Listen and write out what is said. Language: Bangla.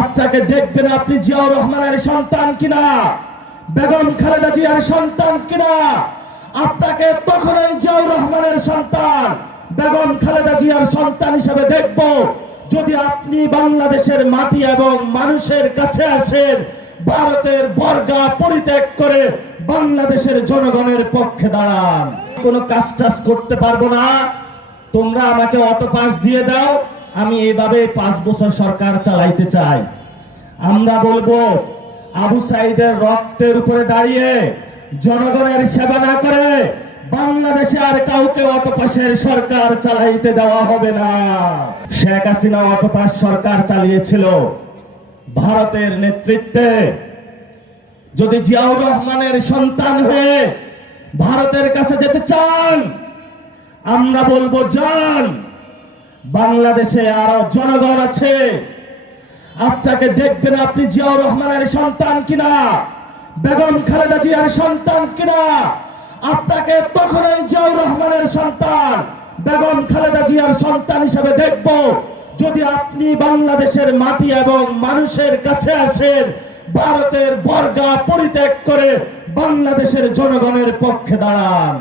আপনাকে দেখবেন আপনি জিয়াউর রহমানের সন্তান কিনা, বেগম খালেদা জিয়ার সন্তান কিনা। আপনাকে তখনই জিয়াউর রহমানের সন্তান, বেগম খালেদা জিয়ার সন্তান হিসেবে দেখব যদি আপনি বাংলাদেশের মাটি এবং মানুষের কাছে আসেন, ভারতের বর্গা পরিত্যাগ করে বাংলাদেশের জনগণের পক্ষে দাঁড়ান। কোনো কাজ টাজ করতে পারবো না, তোমরা আমাকে অটো পাস দিয়ে দাও, আমি এইভাবে 5 বছর সরকার চালাইতে চাই। আমরা বলবো আবু সাইদের রক্তের উপরে দাঁড়িয়ে জনগণের সেবা না করে বাংলাদেশে আর কাউকে অটো পাসের সরকার চালাইতে দেওয়া হবে না। শেখ হাসিনা অটো পাস সরকার চালিয়েছিল ভারতের নেতৃত্বে। যদি জিয়াউর রহমানের সন্তান হয়ে ভারতের কাছে যেতে চান, আমরা বলবো যান। বাংলাদেশে আরো জনগণ আছে, আপনাকে দেখবেন আপনি জিয়াউর রহমানের সন্তান কিনা, বেগম খালেদা জিয়ার সন্তান কিনা। আপনাকে তখনই জিয়াউর রহমানের সন্তান, বেগম খালেদা জিয়ার সন্তান হিসেবে দেখব যদি আপনি বাংলাদেশের মাটি এবং মানুষের কাছে আসেন, ভারতের বর্গা পরিত্যাগ করে বাংলাদেশের জনগণের পক্ষে দাঁড়ান।